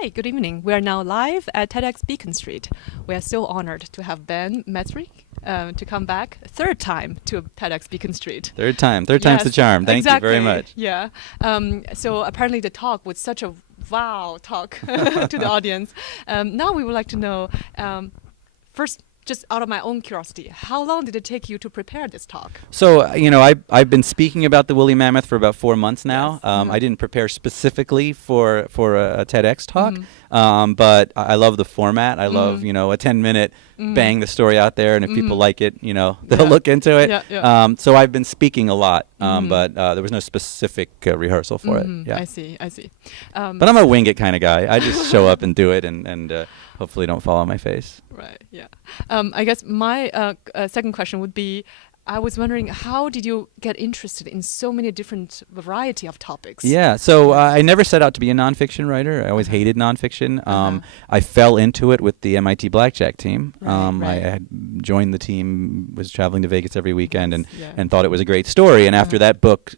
Hi, good evening. We are now live at TEDxBeaconStreet. We are so honored to have Ben Mezrich to come back third time to TEDxBeaconStreet. Third time's the charm. Thank you very much. Yeah. So apparently the talk was such a wow talk to the audience. Now we would like to know, first, just out of my own curiosity, how long did it take you to prepare this talk? So, I've been speaking about the woolly mammoth for about 4 months now. Yes. I didn't prepare specifically for a TEDx talk, but I love the format. I love, a 10-minute bang the story out there, and if people like it, they'll look into it. Yeah. So I've been speaking a lot, but there was no specific rehearsal for it. Yeah. I see. But I'm a wing it kind of guy. I just show up and do it, and hopefully don't fall on my face. Right. Yeah. I guess my second question would be, I was wondering, how did you get interested in so many different variety of topics? Yeah, so I never set out to be a nonfiction writer. I always hated nonfiction. I fell into it with the MIT Blackjack team. Right. I had joined the team, was traveling to Vegas every weekend, and thought it was a great story. And after that book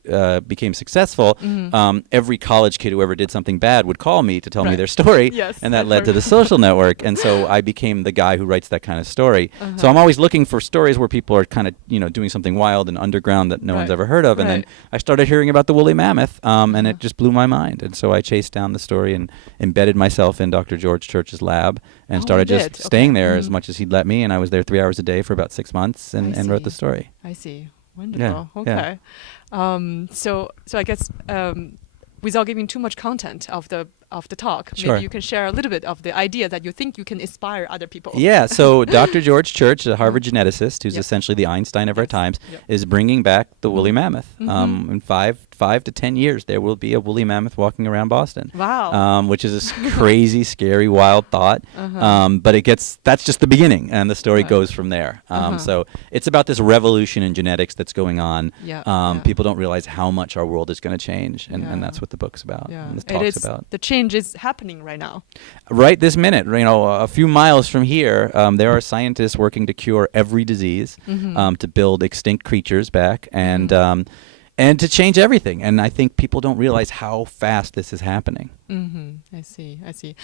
became successful, every college kid who ever did something bad would call me to tell me their story, and that led to the Social Network. And so I became the guy who writes that kind of story. So I'm always looking for stories where people are kind of, doing something wild and underground that no one's ever heard of. And then I started hearing about the woolly mammoth, and it just blew my mind. And so I chased down the story and embedded myself in Dr. George Church's lab and started just staying there as much as he'd let me. And I was there 3 hours a day for about 6 months and wrote the story. I see. Wonderful. Yeah. Okay. So I guess without giving too much content of the talk, maybe you can share a little bit of the idea that you think you can inspire other people. Yeah, so Dr. George Church, a Harvard geneticist, who's essentially the Einstein of our times, is bringing back the woolly mammoth. In 5 to 10 years, there will be a woolly mammoth walking around Boston. Wow. Which is a crazy, scary, wild thought. But that's just the beginning, and the story goes from there. So it's about this revolution in genetics that's going on. People don't realize how much our world is going to change, and that's what the book's about. And this talk's about. The change is happening right now. Right this minute, a few miles from here, there are scientists working to cure every disease, to build extinct creatures back, and to change everything. And I think people don't realize how fast this is happening. I see.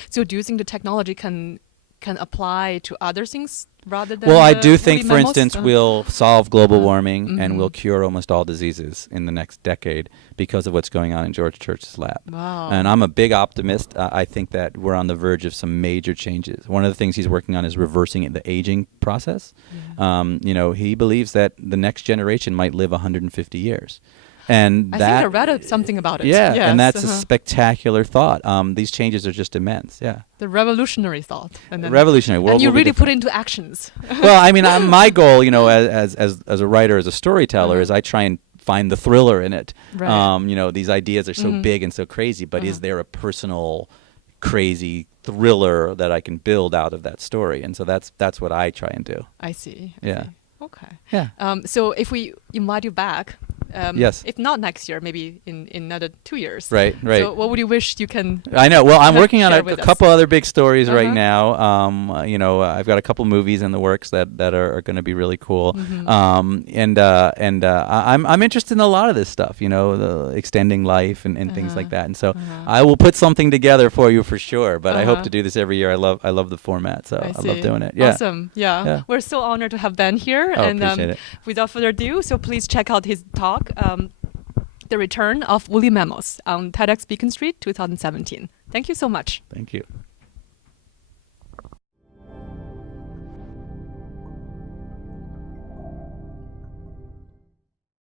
So do you think the technology can apply to other things rather than I do think, for mammals? instance, we'll solve global warming and we'll cure almost all diseases in the next decade because of what's going on in George Church's lab. Wow. And I'm a big optimist. I think that we're on the verge of some major changes. One of the things he's working on is reversing the aging process. He believes that the next generation might live 150 years. And I think I read something about it. Yeah, yes, and that's a spectacular thought. These changes are just immense. Yeah, the revolutionary thought. And then revolutionary. And you really put it into actions. Well, I mean, my goal, as a writer, as a storyteller, is I try and find the thriller in it. Right. These ideas are so big and so crazy, but is there a personal, crazy thriller that I can build out of that story? And so that's what I try and do. I see. Okay. Yeah. So if we invite you back, yes. If not next year, maybe in another 2 years. Right. So what would you wish you can? I know. Well, I'm working on a couple other big stories right now. I've got a couple movies in the works that are going to be really cool. I'm interested in a lot of this stuff. The extending life and things like that. And so I will put something together for you for sure. But I hope to do this every year. I love the format, so I love doing it. Yeah. Awesome. Yeah. We're so honored to have Ben here. Appreciate it. Without further ado, so please check out his talk. The Return of Woolly Mammoths on TEDxBeaconStreet 2017. Thank you so much. Thank you.